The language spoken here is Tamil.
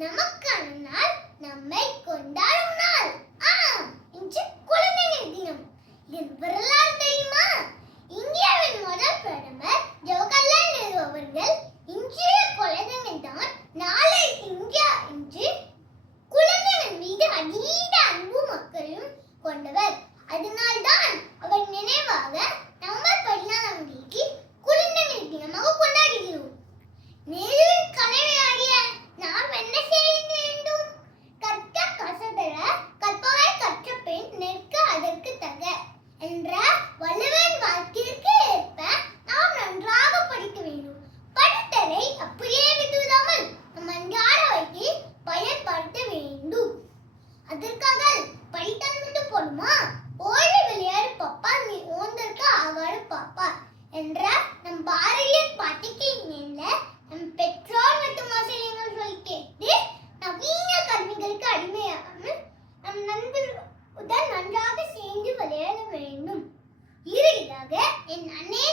நமக்கான நாள், நம்மை கொண்டாடும் நாள். இன்று குழந்தைகள் தினம். இதன் வரலாறு தெரியுமா? இந்தியாவின் முதல் பிரதமர் ஜவஹர்லால் நேரு அவர்கள் இன்றைய குழந்தைகள் தான் நாளை இந்தியா என்று குழந்தைகள் மீது அதீத அன்பும் அக்கறையும் கொண்டவர். அதனால்தான் அவர் நினைவாக நவம்பர் 14ஆம் தேதி குழந்தைகள் தினமாக கொண்டாடுகிறோம். நேருவின் கனவை அறிய நாம் என்ன செய்ய வேண்டும்? கற்க கசடர கற்பவை கற்ற பெண் நிற்க அதற்கு தக என்ற வள்ளுவரின் வாக்கிற்கு ஏற்ப நாம் நன்றாக படிக்க வேண்டும். படித்ததை அப்படியே விட்டுவிடாமல் நம் அன்றாட வாழ்க்கையில் பயன்படுத்த வேண்டும். அதற்காக படித்தால் மட்டும் போதுமா? ஓடி விளையாடு பாப்பா, நீ ஓந்தற்கு ஆகாடு பாப்பா என்ற நம் பாரதியார் பாட்டுக்கு இணைந்த நம் பெற்றோர் மற்றும் ஆசிரியர்கள் சொல்லி கேட்டு நவீன கல்விகளுக்கு அடிமையாகாமல் நம் நண்பர்களுடன் நன்றாக சேர்ந்து விளையாட வேண்டும். இறுதியாக என் அன்னைய